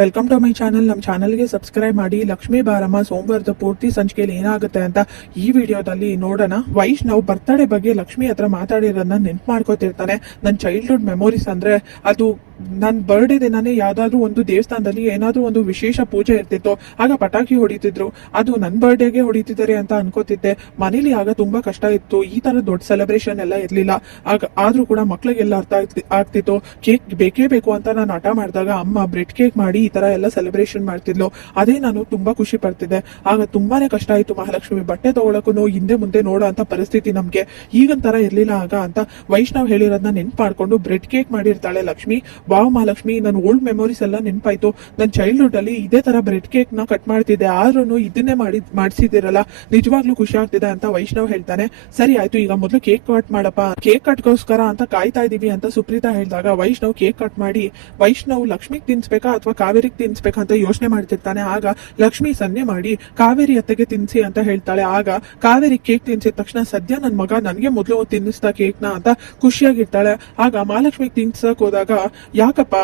Welcome to my channel. ನಮ್ಮ ಚಾನಲ್ಗೆ subscribe ಮಾಡಿ. ಲಕ್ಷ್ಮೀ ಬಾರಮ್ಮ ಸೋಮವಾರದ ಪೂರ್ತಿ ಸಂಚಿಕೆಯಲ್ಲಿ ಏನಾಗುತ್ತೆ ಅಂತ ಈ ವಿಡಿಯೋದಲ್ಲಿ ನೋಡೋಣ. ವೈಷ್ಣವ್ ಬರ್ತಡೇ ಬಗ್ಗೆ ಲಕ್ಷ್ಮಿ ಹತ್ರ ಮಾತಾಡಿರೋದನ್ನ ನೆನ್ಪು ಮಾಡ್ಕೋತಿರ್ತಾನೆ. ನನ್ನ ಚೈಲ್ಡ್ಹುಡ್ ಮೆಮೊರೀಸ್ ಅಂದ್ರೆ ಅದು ನನ್ನ ಬರ್ಡೇ ದಿನಾನೇ ಯಾವ್ದಾದ್ರು ಒಂದು ದೇವಸ್ಥಾನದಲ್ಲಿ ಏನಾದ್ರೂ ಒಂದು ವಿಶೇಷ ಪೂಜೆ ಇರ್ತಿತ್ತು. ಆಗ ಪಟಾಕಿ ಹೊಡಿತಿದ್ರು, ಅದು ನನ್ನ ಬರ್ಡೇಗೆ ಹೊಡಿತಿದ್ದಾರೆ ಅಂತ ಅನ್ಕೋತಿದ್ದೆ. ಮನೇಲಿ ಆಗ ತುಂಬಾ ಕಷ್ಟ ಇತ್ತು, ಈ ತರ ದೊಡ್ಡ ಸೆಲೆಬ್ರೇಷನ್ ಎಲ್ಲ ಇರ್ಲಿಲ್ಲ. ಆದ್ರೂ ಕೂಡ ಮಕ್ಳಿಗೆಲ್ಲ ಅರ್ಥ ಆಗ್ತಿತ್ತು. ಕೇಕ್ ಬೇಕೇ ಬೇಕು ಅಂತ ನಾನು ಹಠ ಮಾಡಿದಾಗ ಅಮ್ಮ ಬ್ರೆಡ್ ಕೇಕ್ ಮಾಡಿ ಈ ತರ ಎಲ್ಲ ಸೆಲೆಬ್ರೇಷನ್ ಮಾಡ್ತಿದ್ಲು. ಅದೇ ನಾನು ತುಂಬಾ ಖುಷಿ ಪಡ್ತಿದ್ದೆ. ಆಗ ತುಂಬಾನೇ ಕಷ್ಟ ಆಯ್ತು. ಮಹಾಲಕ್ಷ್ಮಿ ಬಟ್ಟೆ ತಗೊಳಕ್ಕೂ ಹಿಂದೆ ಮುಂದೆ ನೋಡೋ ಅಂತ ಪರಿಸ್ಥಿತಿ ನಮ್ಗೆ ಈಗಂತರ ಇರ್ಲಿಲ್ಲ ಆಗ ಅಂತ ವೈಷ್ಣವ್ ಹೇಳಿರೋದನ್ನ ನೆನ್ಪು ಮಾಡ್ಕೊಂಡು ಬ್ರೆಡ್ ಕೇಕ್ ಮಾಡಿರ್ತಾಳೆ ಲಕ್ಷ್ಮಿ. ವಾವ್ ಮಹಾಲಕ್ಷ್ಮಿ, ನನ್ನ ಓಲ್ಡ್ ಮೆಮೊರೀಸ್ ಎಲ್ಲ ನೆನಪಾಯ್ತು. ನನ್ನ ಚೈಲ್ಡ್ಹುಡ್ ಅಲ್ಲಿ ಇದೇ ತರ ಬ್ರೆಡ್ ಕೇಕ್ ನ ಕಟ್ ಮಾಡ್ತಿದ್ದೆ, ಆದ್ರೂ ಇದನ್ನೇ ಮಾಡಿಸಿದಿರಲ್ಲ, ನಿಜವಾಗ್ಲೂ ಖುಷಿ ಆಗ್ತಿದೆ ಅಂತ ವೈಷ್ಣವ್ ಹೇಳ್ತಾನೆ. ಸರಿ ಆಯ್ತು, ಈಗ ಮೊದಲು ಕೇಕ್ ಕಟ್ ಮಾಡಪ್ಪ, ಕೇಕ್ ಕಟ್ಗೋಸ್ಕರ ಅಂತ ಕಾಯ್ತಾ ಇದೀವಿ ಅಂತ ಸುಪ್ರೀತಾ ಹೇಳಿದಾಗ ವೈಷ್ಣವ್ ಕೇಕ್ ಕಟ್ ಮಾಡಿ ವೈಷ್ಣವ್ ಲಕ್ಷ್ಮಿಗ್ ತಿನ್ಸ್ಬೇಕಾ ಅಥವಾ ಕಾವೇರಿಗೆ ತಿನ್ಸ್ಬೇಕಾ ಅಂತ ಯೋಚನೆ ಮಾಡ್ತಿರ್ತಾನೆ. ಆಗ ಲಕ್ಷ್ಮಿ ಸನ್ನೆ ಮಾಡಿ ಕಾವೇರಿ ಅತ್ತೆಗೆ ತಿನ್ಸಿ ಅಂತ ಹೇಳ್ತಾಳೆ. ಆಗ ಕಾವೇರಿ ಕೇಕ್ ತಿನ್ಸಿದ ತಕ್ಷಣ ಸದ್ಯ ನನ್ ಮಗ ನನ್ಗೆ ಮೊದಲು ತಿನ್ನಿಸ್ತಾ ಕೇಕ್ ನ ಅಂತ ಖುಷಿಯಾಗಿರ್ತಾಳೆ. ಆಗ ಮಹಾಲಕ್ಷ್ಮಿಗ್ ತಿನ್ಸಕ್ ಹೋದಾಗ ಯಾಕಪ್ಪ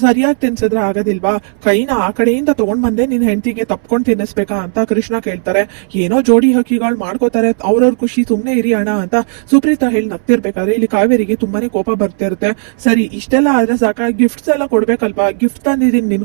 ಸರಿಯಾಗಿ ತಿನ್ಸಿದ್ರೆ ಆಗೋದಿಲ್ವಾ, ಕೈನ ಆ ಕಡೆಯಿಂದ ತಗೊಂಡ್ ಬಂದೆ ನಿನ್ ಹೆಂಡತಿಗೆ ತಪ್ಕೊಂಡ್ ತಿನ್ನಿಸ್ಬೇಕಾ ಅಂತ ಕೃಷ್ಣ ಕೇಳ್ತಾರೆ. ಏನೋ ಜೋಡಿ ಹಕ್ಕಿಗಳು ಮಾಡ್ಕೋತಾರೆ, ಅವ್ರವ್ರ ಖುಷಿ, ಸುಮ್ನೆ ಇರಿ ಅಣ್ಣ ಅಂತ ಸುಪ್ರೀತಾ ಹೇಳಿ ನಗ್ತಿರ್ಬೇಕಾದ್ರೆ ಇಲ್ಲಿ ಕಾವೇರಿಗೆ ತುಂಬಾನೇ ಕೋಪ ಬರ್ತಿರುತ್ತೆ. ಸರಿ ಇಷ್ಟೆಲ್ಲ ಆದ್ರೆ ಸಾಕ, ಗಿಫ್ಟ್ಸ್ ಎಲ್ಲ ಕೊಡ್ಬೇಕಲ್ವಾ, ಗಿಫ್ಟ್ ತಂದಿದ್ದೀನಿ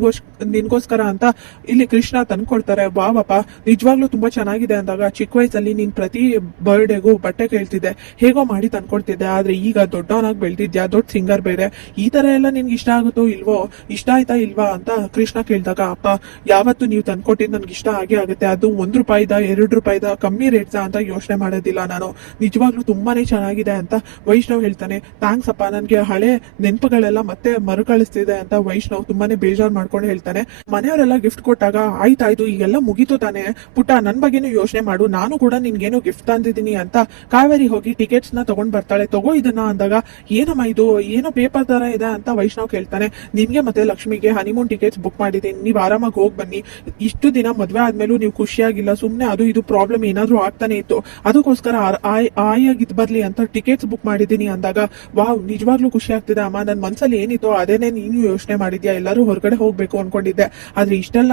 ನಿನ್ಗೋಸ್ಕರ ಅಂತ ಇಲ್ಲಿ ಕೃಷ್ಣ ತಂದ್ಕೊಡ್ತಾರೆ. ಬಾಬಪ್ಪ ನಿಜವಾಗ್ಲೂ ತುಂಬಾ ಚೆನ್ನಾಗಿದೆ ಅಂದಾಗ ಚಿಕ್ಕ ವಯಸ್ಸಲ್ಲಿ ನೀನ್ ಪ್ರತಿ ಬರ್ಡೇಗೂ ಬಟ್ಟೆ ಕೇಳ್ತಿದ್ದೆ, ಹೇಗೋ ಮಾಡಿ ತಂದ್ಕೊಡ್ತಿದ್ದೆ, ಆದ್ರೆ ಈಗ ದೊಡ್ಡವನಾಗಿ ಬೆಳ್ದಿದ್ಯಾ, ದೊಡ್ಡ ಸಿಂಗರ್ ಬೇರೆ, ಈ ತರ ಎಲ್ಲ ನಿನ್ಗೆ ಇಷ್ಟ ಆಗುತ್ತೋ ಇಲ್ವೋ, ಇಷ್ಟ ಆಯ್ತಾ ಇಲ್ವಾ ಅಂತ ಕೃಷ್ಣ ಕೇಳಿದಾಗ ಅಪ್ಪ ಯಾವತ್ತು ನೀವು ತಂದ್ಕೊಟ್ಟಿದ್ ನನ್ಗೆ ಇಷ್ಟ ಆಗೇ ಆಗುತ್ತೆ, ಅದು ₹1 ₹2 ಕಮ್ಮಿ ರೇಟ್ಸ ಅಂತ ಯೋಚನೆ ಮಾಡೋದಿಲ್ಲ ನಾನು, ನಿಜವಾಗ್ಲೂ ತುಂಬಾನೇ ಚೆನ್ನಾಗಿದೆ ಅಂತ ವೈಷ್ಣವ್ ಹೇಳ್ತಾನೆ. ಥ್ಯಾಂಕ್ಸ್ ಅಪ್ಪ, ನನ್ಗೆ ಹಳೆ ನೆನಪುಗಳೆಲ್ಲ ಮತ್ತೆ ಮರುಕಳಿಸ್ತಿದೆ ಅಂತ ವೈಷ್ಣವ್ ತುಂಬಾನೇ ಬೇಜಾರ್ ಮಾಡ್ಕೊಂಡು ಹೇಳ್ತಾನೆ. ಮನೆಯವರೆಲ್ಲ ಗಿಫ್ಟ್ ಕೊಟ್ಟಾಗ ಆಯ್ತಾಯ್ತು ಈಗೆಲ್ಲ ಮುಗೀತು ತಾನೆ ಪುಟ್ಟ, ನನ್ ಬಗ್ಗೆನೂ ಯೋಚನೆ ಮಾಡು, ನಾನು ಕೂಡ ನಿನ್ಗೇನೋ ಗಿಫ್ಟ್ ತಂದಿದ್ದೀನಿ ಅಂತ ಕಾವೇರಿ ಹೋಗಿ ಟಿಕೆಟ್ಸ್ ನ ತಗೊಂಡ್ ಬರ್ತಾಳೆ. ತಗೋ ಇದನ್ನ ಅಂದಾಗ ಏನಮ್ಮ ಇದು, ಏನೋ ಪೇಪರ್ ತರ ಇದೆ ಅಂತ ವೈಷ್ಣವ್ ಕೇಳ್ತಾನೆ. ನಿಮ್ಗೆ ಮತ್ತೆ ಲಕ್ಷ್ಮಿಗೆ ಹನಿಮೂನ್ ಟಿಕೆಟ್ಸ್ ಬುಕ್ ಮಾಡಿದ್ದೀನಿ, ನೀವ್ ಆರಾಮಾಗಿ ಹೋಗಿ ಬನ್ನಿ, ಇಷ್ಟು ದಿನ ಮದ್ವೆ ಆದ್ಮೇಲೂ ನೀವು ಖುಷಿಯಾಗಿಲ್ಲ, ಸುಮ್ನೆ ಅದು ಇದು ಪ್ರಾಬ್ಲಮ್ ಏನಾದ್ರು ಆಗ್ತಾನೆ ಇತ್ತು, ಅದಕ್ಕೋಸ್ಕರ ಆಯಾಗಿದ್ ಬರ್ಲಿ ಅಂತ ಟಿಕೆಟ್ಸ್ ಬುಕ್ ಮಾಡಿದ್ದೀನಿ ಅಂದಾಗ ವಾವ್ ನಿಜವಾಗ್ಲೂ ಖುಷಿ ಆಗ್ತಿದೆ ಅಮ್ಮ, ನನ್ ಮನ್ಸಲ್ಲಿ ಏನಿತ್ತು ಅದೇನೆ ನೀನು ಯೋಚನೆ ಮಾಡಿದ್ಯಾ, ಎಲ್ಲರೂ ಹೊರಗಡೆ ಹೋಗ್ಬೇಕು ಅನ್ಕೊಂಡಿದ್ದೆ, ಆದ್ರೆ ಇಷ್ಟೆಲ್ಲ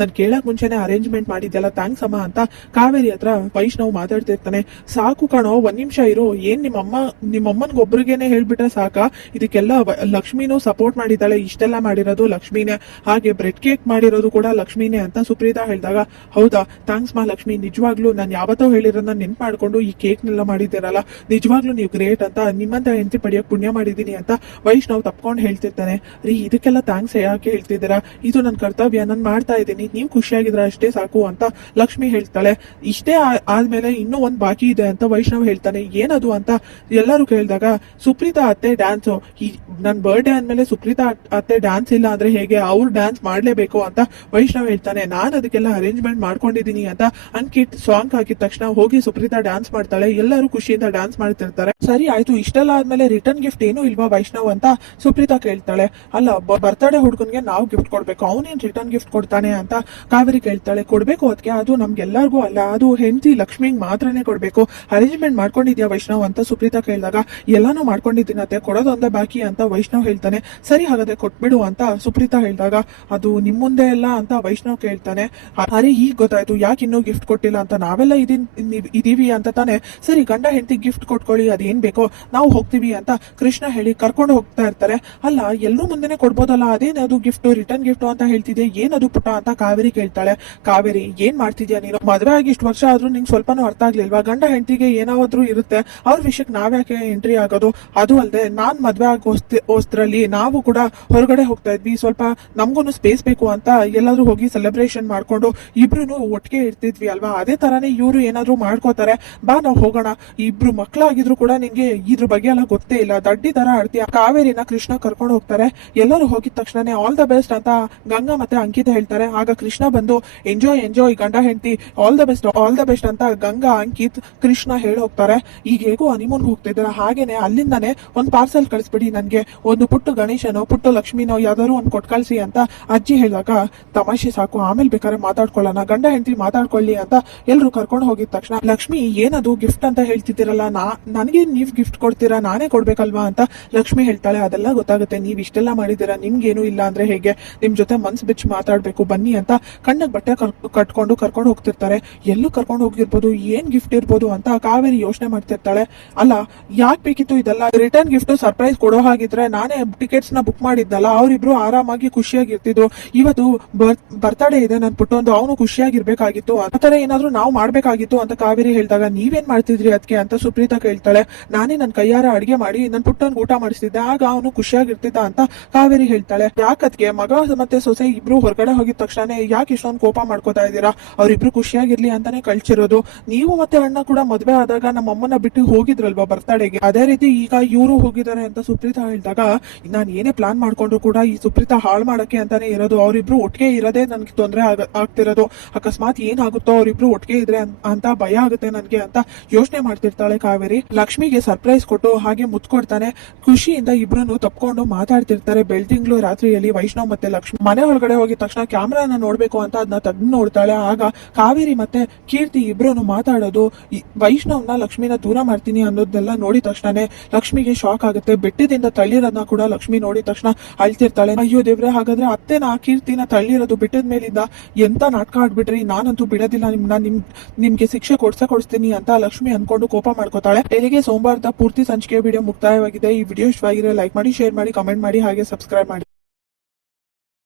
ನನ್ ಕೇಳಕ್ ಮುಂಚೆನೆ ಅರೇಂಜ್ಮೆಂಟ್ ಮಾಡಿದ್ಯಲ್ಲ, ಥ್ಯಾಂಕ್ಸ್ ಅಮ್ಮ ಅಂತ ಕಾವೇರಿ ಹತ್ರ ವೈಷ್ಣವ್ ಮಾತಾಡ್ತಿರ್ತಾನೆ. ಸಾಕು ಕಣೋ, 1 ನಿಮಿಷ ಇರು, ಏನ್ ನಿಮ್ಮಮ್ಮನ್ಗೊಬ್ರಿಗೇನೆ ಹೇಳ್ಬಿಟ್ರೆ ಸಾಕ, ಇದಕ್ಕೆಲ್ಲ ಲಕ್ಷ್ಮಿನೂ ಸಪೋರ್ಟ್ ಮಾಡಿದ್ದಾಳೆ, ಇಷ್ಟೆಲ್ಲ ಮಾಡಿರೋದು ಲಕ್ಷ್ಮಿನೇ, ಹಾಗೆ ಬ್ರೆಡ್ ಕೇಕ್ ಮಾಡಿರೋದು ಕೂಡ ಲಕ್ಷ್ಮಿನೇ ಅಂತ ಸುಪ್ರೀತಾ ಹೇಳಿದಾಗ ಹೌದಾ ಥ್ಯಾಂಕ್ಸ್ ಮಾ ಲಕ್ಷ್ಮಿ, ನಿಜವಾಗ್ಲೂ ನಾನು ಯಾವತ್ತೋ ಹೇಳಿರೋದನ್ನ ನೆನ್ಪು ಮಾಡ್ಕೊಂಡು ಈ ಕೇಕ್ ನೆಲ್ಲ ಮಾಡಿದ್ದೀರಲ್ಲ, ನಿಜವಾಗ್ಲೂ ನೀವು ಗ್ರೇಟ್ ಅಂತ, ನಿಮ್ಮಂತ ಹೆಂಡತಿ ಪಡೆಯಕ್ ಪುಣ್ಯ ಮಾಡಿದೀನಿ ಅಂತ ವೈಷ್ಣವ್ ತಪ್ಕೊಂಡು ಹೇಳ್ತಿರ್ತಾನೆ. ರೀ ಇದಕ್ಕೆಲ್ಲ ಥ್ಯಾಂಕ್ಸ್ ಯಾಕೆ ಹೇಳ್ತಿದ್ದೀರಾ, ಇದು ನನ್ನ ಕರ್ತವ್ಯ, ನಾನು ಮಾಡ್ತಾ ಇದ್ದೀನಿ, ನೀವು ಖುಷಿಯಾಗಿದ್ರ ಅಷ್ಟೇ ಸಾಕು ಅಂತ ಲಕ್ಷ್ಮಿ ಹೇಳ್ತಾಳೆ. ಇಷ್ಟೇ ಆದ್ಮೇಲೆ ಇನ್ನೂ ಒಂದ್ ಬಾಕಿ ಇದೆ ಅಂತ ವೈಷ್ಣವ್ ಹೇಳ್ತಾನೆ. ಏನದು ಅಂತ ಎಲ್ಲರೂ ಕೇಳಿದಾಗ ಸುಪ್ರೀತಾ ಅತ್ತೆ ಡ್ಯಾನ್ಸ್, ನನ್ ಬರ್ಡೇ ಅಂದ್ಮೇಲೆ ಸುಪ್ರೀತಾ ಅತ್ತೆ ಡ್ಯಾನ್ಸ್ ಇಲ್ಲ ಅಂದ್ರೆ ಹೇಗೆ, ಅವ್ರು ಡ್ಯಾನ್ಸ್ ಮಾಡ್ಲೇಬೇಕು ಅಂತ ವೈಷ್ಣವ್ ಹೇಳ್ತಾನೆ. ನಾನ್ ಅದಕ್ಕೆಲ್ಲ ಅರೇಂಜ್ಮೆಂಟ್ ಮಾಡ್ಕೊಂಡಿದೀನಿ ಅಂತ ಅಂಕಿತ್ ಸಾಂಗ್ ಹಾಕಿದ ತಕ್ಷಣ ಹೋಗಿ ಸುಪ್ರೀತಾ ಡ್ಯಾನ್ಸ್ ಮಾಡ್ತಾಳೆ. ಎಲ್ಲರೂ ಖುಷಿಯಿಂದ ಡ್ಯಾನ್ಸ್ ಮಾಡ್ತಿರ್ತಾರೆ. ಸರಿ ಆಯ್ತು, ಇಷ್ಟೆಲ್ಲ ಆದ್ಮೇಲೆ ರಿಟರ್ನ್ ಗಿಫ್ಟ್ ಏನೂ ಇಲ್ವಾ ವೈಷ್ಣವ್ ಅಂತ ಸುಪ್ರೀತಾ ಕೇಳ್ತಾಳೆ. ಅಲ್ಲ ಬರ್ತಡೇ ಹುಡ್ಗನ್ಗೆ ನಾವು ಗಿಫ್ಟ್ ಕೊಡ್ಬೇಕು, ಅವನೇನ್ ರಿಟರ್ನ್ ಗಿಫ್ಟ್ ಕೊಡ್ತಾನೆ ಅಂತ ಕಾವೇರಿ ಕೇಳ್ತಾಳೆ. ಕೊಡ್ಬೇಕು ಅದಕ್ಕೆ, ಅದು ನಮ್ಗೆಲ್ಲರಿಗೂ ಅಲ್ಲ, ಅದು ಹೆಂಡತಿ ಲಕ್ಷ್ಮಿಗ್ ಮಾತ್ರನೇ ಕೊಡ್ಬೇಕು, ಅರೇಂಜ್ಮೆಂಟ್ ಮಾಡ್ಕೊಂಡಿದ್ಯಾ ವೈಷ್ಣವ್ ಅಂತ ಸುಪ್ರೀತಾ ಕೇಳಿದಾಗ ಎಲ್ಲಾನು ಮಾಡ್ಕೊಂಡಿದ್ದೀನತ್ತೆ, ಕೊಡೋದೊಂದೇ ಬಾಕಿ ಅಂತ ವೈಷ್ಣವ್ ಹೇಳ್ತಾನೆ. ಸರಿ ಹಾಗಾದ್ರೆ ಕೊಟ್ಬಿಡು ಅಂತ ಸುಪ್ರೀತಾ ಹೇಳಿದಾಗ ಅದು ನಿಮ್ ಮುಂದೆ ಎಲ್ಲ ಅಂತ ವೈಷ್ಣವ್ ಕೇಳ್ತಾನೆ. ಅರೆ ಈಗ ಗೊತ್ತಾಯ್ತು ಯಾಕೆ ಇನ್ನೂ ಗಿಫ್ಟ್ ಕೊಟ್ಟಿಲ್ಲ ಅಂತ, ನಾವೆಲ್ಲ ಇದೀವಿ ಅಂತ ತಾನೆ, ಸರಿ ಗಂಡ ಹೆಂಡತಿ ಗಿಫ್ಟ್ ಕೊಟ್ಕೊಳ್ಳಿ, ಅದೇನ್ ಬೇಕೋ ನಾವು ಹೋಗ್ತೀವಿ ಅಂತ ಕೃಷ್ಣ ಹೇಳಿ ಕರ್ಕೊಂಡು ಹೋಗ್ತಾ ಇರ್ತಾರೆ. ಅಲ್ಲ ಎಲ್ಲರೂ ಮುಂದೆನೆ ಕೊಡ್ಬೋದಲ್ಲ, ಅದೇನದು ಗಿಫ್ಟ್ ರಿಟರ್ನ್ ಗಿಫ್ಟ್ ಅಂತ ಹೇಳ್ತಿದ್ದೆ, ಏನದು ಪುಟ್ಟ ಅಂತ ಕಾವೇರಿ ಕೇಳ್ತಾಳೆ. ಕಾವೇರಿ ಏನ್ ಮಾಡ್ತಿದ್ಯಾ ನೀನು, ಮದ್ವೆ ಆಗಿ ಇಷ್ಟು ವರ್ಷ ಆದ್ರೂ ನಿಂಗೆ ಸ್ವಲ್ಪನೂ ಅರ್ಥ ಆಗ್ಲಿಲ್ವಾ, ಗಂಡ ಹೆಂಡತಿಗೆ ಏನಾದ್ರೂ ಇರುತ್ತೆ, ಅವ್ರ ವಿಷಯಕ್ಕೆ ನಾವ್ಯಾಕೆ ಎಂಟ್ರಿ ಆಗೋದು, ಅದು ಅಲ್ಲದೆ ನಾನ್ ಮದ್ವೆ ಆಗೋಸ್ತ್ರಲ್ಲಿ ನಾವು ಕೂಡ ಹೊರಗಡೆ ಹೋಗ್ತಾ ಇದ್ವಿ, ಸ್ವಲ್ಪ ನಮ್ಗೂನು ಸ್ಪೇಸ್ ಬೇಕು ಅಂತ ಎಲ್ಲಾದ್ರೂ ಹೋಗಿ ಸೆಲೆಬ್ರೇಷನ್ ಮಾಡ್ಕೊಂಡು ಇಬ್ರು ಒಟ್ಟಿಗೆ ಇರ್ತಿದ್ವಿ ಅಲ್ವಾ, ಅದೇ ತರಾನೇ ಇವ್ರು ಏನಾದ್ರು ಮಾಡ್ಕೋತಾರೆ, ಬಾ ನಾವು ಹೋಗೋಣ, ಇಬ್ರು ಮಕ್ಳಾಗಿದ್ರು ಕೂಡ ನಿನ್ಗೆ ಇದ್ರ ಬಗ್ಗೆ ಎಲ್ಲ ಗೊತ್ತೇ ಇಲ್ಲ, ದಡ್ಡಿ ತರ ಆಡ್ತೀಯ. ಕಾವೇರಿನ ಕೃಷ್ಣ ಕರ್ಕೊಂಡು ಹೋಗ್ತಾರೆ. ಎಲ್ಲರೂ ಹೋಗಿದ ತಕ್ಷಣನೇ ಆಲ್ ದ ಬೆಸ್ಟ್ ಅಂತ ಗಂಗಾ ಮತ್ತೆ ಅಂಕಿತ ಹೇಳ್ತಾರೆ. ಆಗ ಕೃಷ್ಣ ಬಂದು ಎಂಜಾಯ್ ಗಂಡ ಹೆಂಡತಿ ಆಲ್ ದ ಬೆಸ್ಟ್ ಅಂತ ಗಂಗಾ ಅಂಕಿತ್ ಕೃಷ್ಣ ಹೇಳಿ ಹೋಗ್ತಾರೆ. ಈಗ ಹೇಗೋ ಹನಿಮೂನ್ ಹೋಗ್ತಿದ್ದಾರೆ, ಹಾಗೇನೆ ಅಲ್ಲಿಂದಾನೆ ಒಂದ್ ಪಾರ್ಸಲ್ ಕಳಿಸ್ಬಿಡಿ, ನನ್ಗೆ ಒಂದು ಪುಟ್ಟು ಗಣೇಶನೋ ಪುಟ್ಟು ಲಕ್ಷ್ಮಿನೋ ಯಾವ್ದಾದ್ರು ಒಂದ್ ಕೊಟ್ ಕಳ್ಸಿ ಅಂತ ಅಜ್ಜಿ ಹೇಳಿದಾಗ ತಮಾಷೆ ಸಾಕು, ಆಮೇಲೆ ಬೇಕಾದ್ರೆ ಮಾತಾಡ್ಕೊಳ್ಳೋಣ, ಗಂಡ ಹೆಂಡತಿ ಮಾತಾಡ್ಕೊಳ್ಳಿ ಅಂತ ಎಲ್ರು ಕರ್ಕೊಂಡು ಹೋಗಿದ ತಕ್ಷಣ ಲಕ್ಷ್ಮಿ ಏನದು ಗಿಫ್ಟ್ ಅಂತ ಹೇಳ್ತಿದ್ದೀರಲ್ಲ, ನನಗೆ ನೀವ್ ಗಿಫ್ಟ್ ಕೊಡ್ತೀರಾ, ನಾನೇ ಕೊಡ್ಬೇಕಲ್ವಾ ಅಂತ ಲಕ್ಷ್ಮಿ ಹೇಳ್ತಾಳೆ. ಅದೆಲ್ಲ ಗೊತ್ತಾಗುತ್ತೆ, ನೀವ್ ಇಷ್ಟೆಲ್ಲ ಮಾಡಿದ್ದೀರಾ, ನಿಮ್ಗೇನು ಇಲ್ಲ ಅಂದ್ರೆ ಹೇಗೆ, ನಿಮ್ ಜೊತೆ ಮನ್ಸ್ ಬಿಚ್ಚಿ ಮಾತಾಡ್ಬೇಕು ಬನ್ನಿ ಅಂತ ಕಣ್ಣಿಗೆ ಬಟ್ಟೆ ಕರ್ಕೊಂಡು ಹೋಗ್ತಿರ್ತಾರೆ. ಎಲ್ಲೂ ಕರ್ಕೊಂಡು ಹೋಗಿರ್ಬೋದು, ಏನ್ ಗಿಫ್ಟ್ ಇರ್ಬೋದು ಅಂತ ಕಾವೇರಿ ಯೋಚನೆ ಮಾಡ್ತಿರ್ತಾಳೆ. ಅಲ್ಲ ಯಾಕೆ ಬೇಕಿತ್ತು ಇದೆಲ್ಲ? ರಿಟರ್ನ್ ಗಿಫ್ಟ್ ಸರ್ಪ್ರೈಸ್ ಕೊಡೋ ಹಾಗಿದ್ರೆ ನಾನೇ ಟಿಕೆಟ್ಸ್ ನ ಬುಕ್ ಮಾಡಿದ್ನಲ್ಲ, ಅವ್ರಿಬ್ರು ಆರಾಮಾಗಿ ಖುಷಿಯಾಗಿರ್ತಿದ್ರು. ಇವತ್ತು ಬರ್ತಡೇ ಇದೆ ನನ್ ಪುಟ್ಟೊಂದು, ಅವನು ಖುಷಿಯಾಗಿರ್ಬೇಕಾಗಿತ್ತು, ಆತರ ಏನಾದ್ರು ನಾವು ಮಾಡ್ಬೇಕಾಗಿತ್ತು ಅಂತ ಕಾವೇರಿ ಹೇಳಿದಾಗ ನೀವೇನ್ ಮಾಡ್ತಿದ್ರಿ ಅದಕ್ಕೆ ಅಂತ ಸುಪ್ರೀತಾ ಕೇಳ್ತಾಳೆ. ನಾನೇ ನನ್ ಕೈಯಾರ ಅಡಿಗೆ ಮಾಡಿ ನನ್ ಪುಟ್ಟನ್ ಊಟ ಮಾಡಿಸ್ತಿದ್ದೆ, ಆಗ ಅವನು ಖುಷಿಯಾಗಿರ್ತಿದ್ದ ಅಂತ ಕಾವೇರಿ ಹೇಳ್ತಾಳೆ. ಯಾಕದ್ಕೆ ಮಗ ಮತ್ತೆ ಸೊಸೆ ಇಬ್ರು ಹೊರಗಡೆ ಹೋಗಿದ ತಕ್ಷಣ ಯಾಕೆ ಇಷ್ಟೊಂದು ಕೋಪ ಮಾಡ್ಕೋತಾ ಇದ್ದೀರಾ? ಅವ್ರಿಬ್ರು ಖುಷಿಯಾಗಿರ್ಲಿ ಅಂತಾನೆ ಕಳ್ಸಿರೋದು. ನೀವು ಮತ್ತೆ ಅಣ್ಣ ಕೂಡ ಮದ್ವೆ ಆದಾಗ ನಮ್ಮ ಅಮ್ಮನ ಬಿಟ್ಟು ಹೋಗಿದ್ರಲ್ವಾ ಬರ್ತಡೆಗೆ, ಅದೇ ರೀತಿ ಈಗ ಇವರು ಹೋಗಿದ್ದಾರೆ ಅಂತ ಸುಪ್ರೀತಾ ಹೇಳಿದಾಗ ನಾನ್ ಏನೇ ಪ್ಲಾನ್ ಮಾಡ್ಕೊಂಡ್ರು ಕೂಡ ಈ ಸುಪ್ರೀತಾ ಹಾಳು ಮಾಡಕ್ಕೆ ಅಂತಾನೆ ಇರೋದು. ಅವ್ರಿಬ್ರು ಒಟ್ಟಿಗೆ ಇರೋದೇ ನನ್ಗೆ ತೊಂದರೆ ಆಗ್ತಿರೋದು. ಅಕಸ್ಮಾತ್ ಏನಾಗುತ್ತೋ ಅವ್ರಿಬ್ರು ಒಟ್ಟಿಗೆ ಇದ್ರೆ ಅಂತ ಭಯ ಆಗುತ್ತೆ ನನ್ಗೆ ಅಂತ ಯೋಚನೆ ಮಾಡ್ತಿರ್ತಾಳೆ ಕಾವೇರಿ. ಲಕ್ಷ್ಮಿಗೆ ಸರ್ಪ್ರೈಸ್ ಕೊಟ್ಟು ಹಾಗೆ ಮುತ್ಕೊಡ್ತಾನೆ. ಖುಷಿಯಿಂದ ಇಬ್ರು ತಪ್ಕೊಂಡು ಮಾತಾಡ್ತಿರ್ತಾರೆ. ಬೆಳ್ತಿಂಗ್ಳು ರಾತ್ರಿಯಲ್ಲಿ ವೈಷ್ಣವ್ ಮತ್ತೆ ಲಕ್ಷ್ಮಿ ಮನೆ ಒಳಗಡೆ ಹೋಗಿದ ತಕ್ಷಣ ಕ್ಯಾಮ್ರಾನ ನೋಡ್ಬೇಕು ಅಂತ ಅದನ್ನ ತೆಗ್ದು ನೋಡ್ತಾಳೆ. ಆಗ ಕಾವೇರಿ ಮತ್ತೆ ಕೀರ್ತಿ ಇಬ್ರು ಮಾತಾಡೋದು, ವೈಷ್ಣವ್ನ ಲಕ್ಷ್ಮಿನ ದೂರ ಮಾಡ್ತೀನಿ ಅನ್ನೋದನ್ನೆಲ್ಲ ನೋಡಿದ ತಕ್ಷಣನೇ ಲಕ್ಷ್ಮಿಗೆ ಶಾಕ್ ಆಗುತ್ತೆ. ಬೆಟ್ಟದಿಂದ ತಳ್ಳಿರೋದನ್ನ ಕೂಡ ಲಕ್ಷ್ಮಿ ನೋಡಿದ ತಕ್ಷಣ ಅಳ್ತಿರ್ತಾಳೆ. ಅಯ್ಯೋ ದೇವ್ರೆ, ಹಾಗಾದ್ರೆ ಅತ್ತೆನ ಕೀರ್ತಿನ ತಳ್ಳಿರೋದು ಬಿಟ್ಟದ ಮೇಲಿಂದ ಎಂತ ನಾಟಕ ಆಡ್ಬಿಟ್ರಿ, ನಾನಂತೂ ಬಿಡೋದಿಲ್ಲ ನಿಮ್ಗೆ ಶಿಕ್ಷೆ ಕೊಡ್ಸ್ತೀನಿ ಅಂತ ಲಕ್ಷ್ಮಿ ಅನ್ಕೊಂಡು ಕೋಪ ಮಾಡ್ಕೋತಾಳೆ. ಇಲ್ಲಿಗೆ ಸೋಮವಾರದ ಪೂರ್ತಿ ಸಂಚಿಕೆ ವಿಡಿಯೋ ಮುಕ್ತಾಯವಾಗಿದೆ. ಈ ವಿಡಿಯೋ ಇಷ್ಟವಾಗಿದ್ರೆ ಲೈಕ್ ಮಾಡಿ, ಶೇರ್ ಮಾಡಿ, ಕಮೆಂಟ್ ಮಾಡಿ, ಹಾಗೆ ಸಬ್ಸ್ಕ್ರೈಬ್ ಮಾಡಿ.